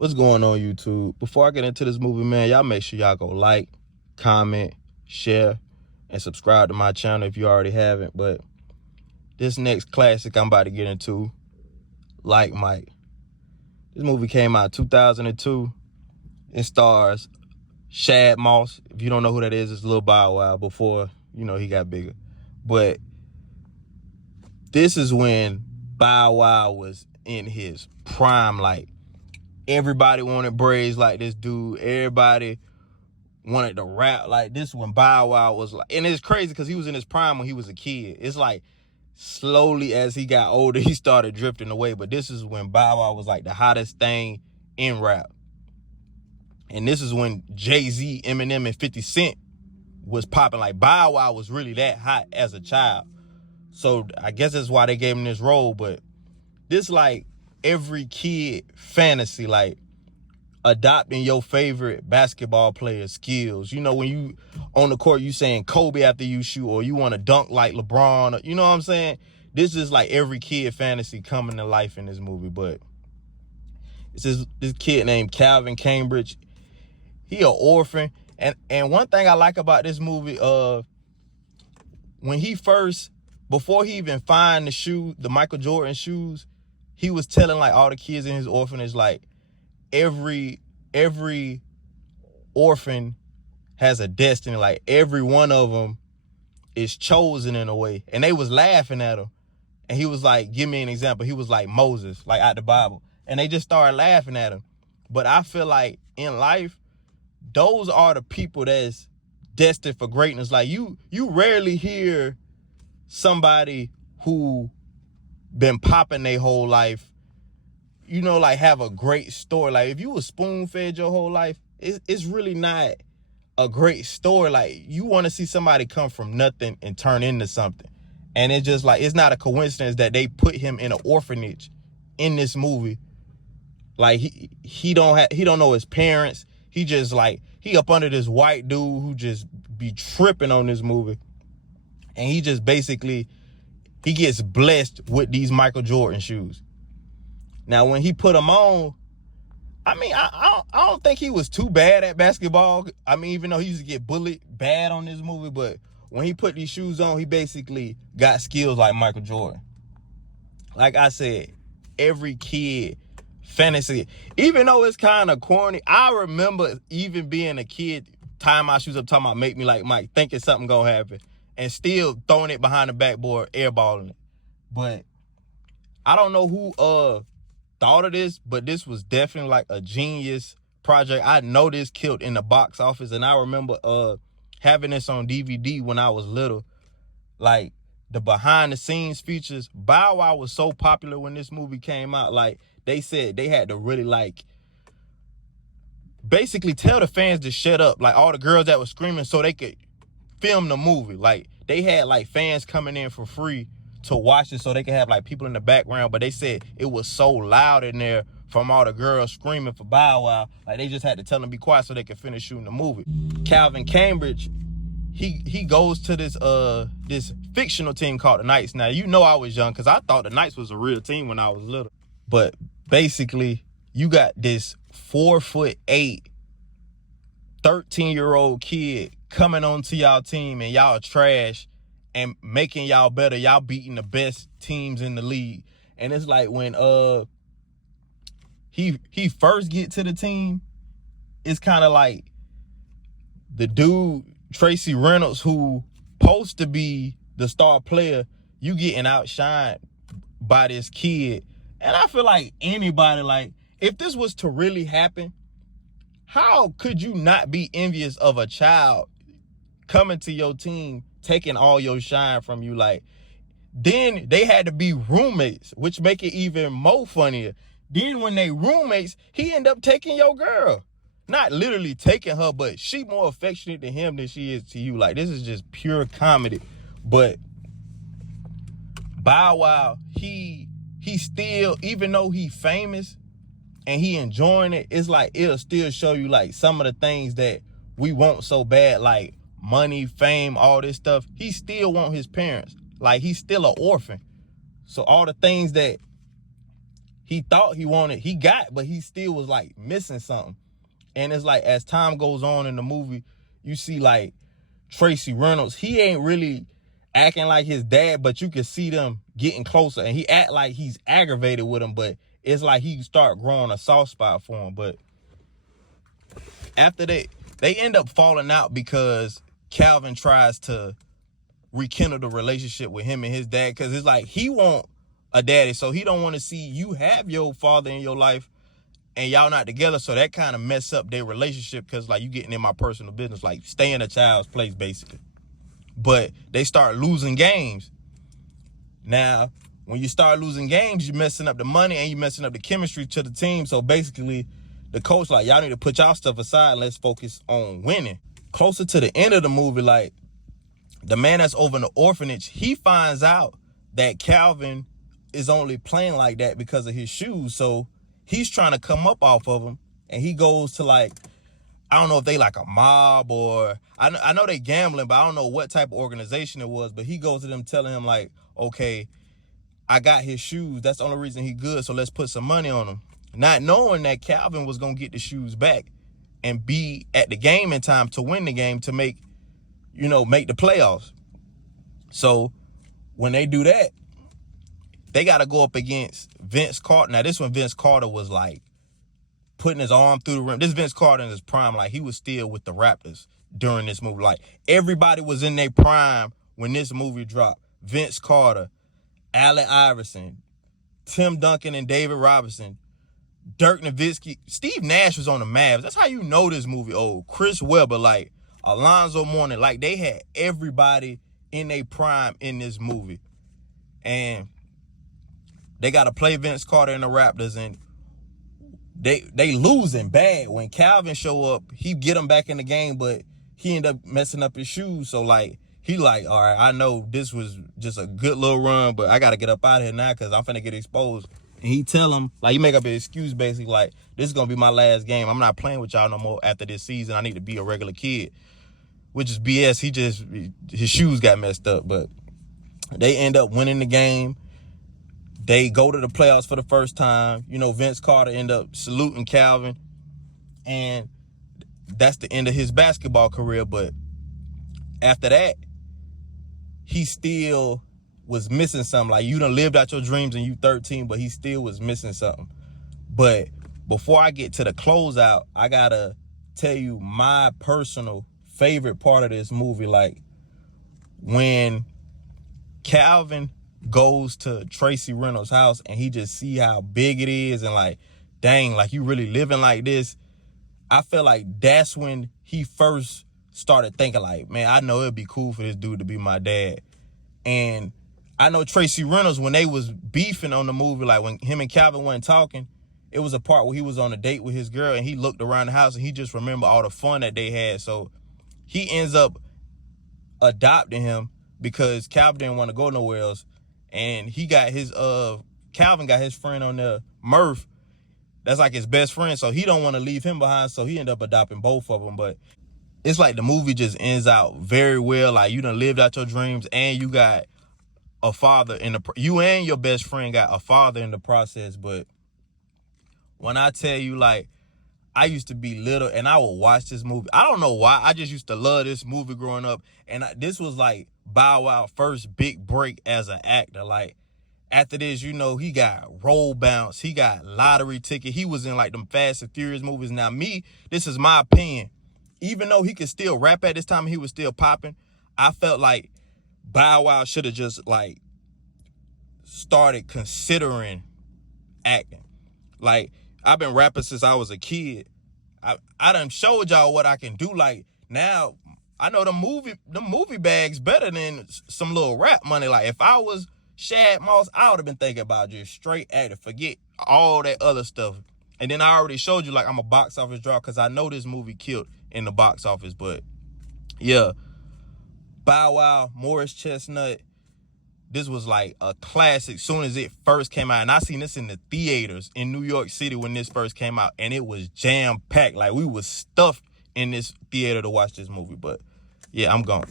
What's going on, YouTube? Before I get into this movie, man, y'all make sure y'all go like, comment, share, and subscribe to my channel if you already haven't. But this next classic I'm about to get into, Like Mike. This movie came out 2002. It stars Shad Moss. If you don't know who that is, it's Lil Bow Wow before, he got bigger. But this is when Bow Wow was in his prime. Like, everybody wanted braids like this dude. Everybody wanted to rap like this when Bow Wow was like, and it's crazy because he was in his prime when he was a kid. It's like slowly as he got older, he started drifting away. But this is when Bow Wow was like the hottest thing in rap. And this is when Jay-Z, Eminem, and 50 Cent was popping. Like, Bow Wow was really that hot as a child. So I guess that's why they gave him this role. But this like every kid fantasy, like adopting your favorite basketball player's skills. When you on the court, you saying Kobe after you shoot, or you want to dunk like LeBron, or, you know what I'm saying? This is like every kid fantasy coming to life in this movie. But it's this kid named Calvin Cambridge. He an orphan. And one thing I like about this movie, when before he even find the Michael Jordan shoes, he was telling like all the kids in his orphanage, like, every orphan has a destiny. Like, every one of them is chosen in a way. And they was laughing at him. And he was like, give me an example. He was like Moses, like out the Bible. And they just started laughing at him. But I feel like in life, those are the people that's destined for greatness. Like, you rarely hear somebody who been popping their whole life, like have a great story. Like, if you were spoon-fed your whole life, it's really not a great story. Like, you want to see somebody come from nothing and turn into something. And it's just like, it's not a coincidence that they put him in an orphanage in this movie. Like, he don't know his parents. He just like, he up under this white dude who just be tripping on this movie. And he just basically, he gets blessed with these Michael Jordan shoes. Now, when he put them on, I mean, I don't think he was too bad at basketball. I mean, even though he used to get bullied bad on this movie, but when he put these shoes on, he basically got skills like Michael Jordan. Like I said, every kid fantasy, even though it's kind of corny, I remember even being a kid, tying my shoes up, talking about make me like Mike, thinking something gonna happen, and still throwing it behind the backboard, airballing it. But I don't know who thought of this, but this was definitely like a genius project. I know this killed in the box office, and I remember having this on DVD when I was little. Like, the behind the scenes features, Bow Wow was so popular when this movie came out. Like, they said they had to really like basically tell the fans to shut up, like all the girls that were screaming, so they could film the movie. Like, they had like fans coming in for free to watch it so they could have like people in the background. But they said it was so loud in there from all the girls screaming for Bow Wow, like they just had to tell them to be quiet so they could finish shooting the movie. Calvin Cambridge, he goes to this fictional team called the Knights. Now, I was young because I thought the Knights was a real team when I was little. But basically, you got this 4'8", 13-year-old kid coming onto y'all team, and y'all are trash, and making y'all better. Y'all beating the best teams in the league. And it's like, when he first get to the team, it's kind of like the dude Tracy Reynolds, who supposed to be the star player, you getting outshined by this kid. And I feel like anybody, like, if this was to really happen, how could you not be envious of a child coming to your team, taking all your shine from you? Like, then they had to be roommates, which make it even more funnier. Then when they roommates, he end up taking your girl. Not literally taking her, but she more affectionate to him than she is to you. Like, this is just pure comedy. But Bow Wow, he still, even though he famous and he enjoying it, it's like, it'll still show you like some of the things that we want so bad, like money, fame, all this stuff. He still want his parents. Like, he's still an orphan. So all the things that he thought he got, but he still was like missing something. And it's like, as time goes on in the movie, you see like Tracy Reynolds, he ain't really acting like his dad, but you can see them getting closer, and he act like he's aggravated with him, but it's like he start growing a soft spot for him. But after they end up falling out because Calvin tries to rekindle the relationship with him and his dad, because it's like he want a daddy, so he don't want to see you have your father in your life and y'all not together. So that kind of mess up their relationship, because like, you getting in my personal business, like stay in a child's place basically. But they start losing games. Now when you start losing games, you're messing up the money and you're messing up the chemistry to the team. So basically the coach like, y'all need to put y'all stuff aside and let's focus on winning. Closer to the end of the movie, like, the man that's over in the orphanage, he finds out that Calvin is only playing like that because of his shoes. So he's trying to come up off of him, and he goes to like, I don't know if they like a mob or, I know they gambling, but I don't know what type of organization it was, but he goes to them telling him like, okay, I got his shoes. That's the only reason he good. So let's put some money on him. Not knowing that Calvin was going to get the shoes back and be at the game in time to win the game, to make the playoffs. So when they do that, they got to go up against Vince Carter. Now, this one, Vince Carter was like putting his arm through the rim. This Vince Carter in his prime, like he was still with the Raptors during this movie. Like everybody was in their prime when this movie dropped. Vince Carter, Allen Iverson, Tim Duncan and David Robinson, Dirk Nowitzki, Steve Nash was on the Mavs. That's how you know this movie old. Chris Webber, like Alonzo Mourning, like they had everybody in their prime in this movie. And they got to play Vince Carter and the Raptors, and they losing bad. When Calvin show up, he get him back in the game, but he end up messing up his shoes. So like, he like, all right, I know this was just a good little run, but I got to get up out of here now because I'm finna get exposed. And he tell him, like, he make up an excuse basically like, this is going to be my last game. I'm not playing with y'all no more after this season. I need to be a regular kid, which is BS. His shoes got messed up, but they end up winning the game. They go to the playoffs for the first time. Vince Carter end up saluting Calvin, and that's the end of his basketball career. But after that, he still was missing something. Like, you done lived out your dreams and you 13, but he still was missing something. But before I get to the closeout, I gotta tell you my personal favorite part of this movie. Like, when Calvin goes to Tracy Reynolds' house and he just see how big it is, and like, dang, like you really living like this. I feel like that's when he first started thinking like, man, I know it'd be cool for this dude to be my dad. And I know Tracy Reynolds, when they was beefing on the movie, like when him and Calvin weren't talking, it was a part where he was on a date with his girl and he looked around the house and he just remembered all the fun that they had. So he ends up adopting him because Calvin didn't want to go nowhere else. And he got his, Calvin got his friend on there, Murph. That's like his best friend. So he don't want to leave him behind. So he ended up adopting both of them. But it's like the movie just ends out very well. Like, you done lived out your dreams and you got a father you and your best friend got a father in the process. But when I tell you, like, I used to be little and I would watch this movie. I don't know why. I just used to love this movie growing up. And this was like Bow Wow first big break as an actor. Like, after this, he got Roll Bounce. He got Lottery Ticket. He was in like them Fast and Furious movies. Now this is my opinion. Even though he could still rap at this time, he was still popping, I felt like Bow Wow should have just like started considering acting. Like, I've been rapping since I was a kid. I done showed y'all what I can do. Like, now I know the movie bags better than some little rap money. Like, if I was Shad Moss, I would have been thinking about just straight acting. Forget all that other stuff. And then I already showed you, like, I'm a box office draw because I know this movie killed in the box office. But yeah, Bow Wow, Morris Chestnut, this was like a classic soon as it first came out. And I seen this in the theaters in New York City when this first came out, and it was jam-packed. Like, we was stuffed in this theater to watch this movie. But yeah, I'm gone.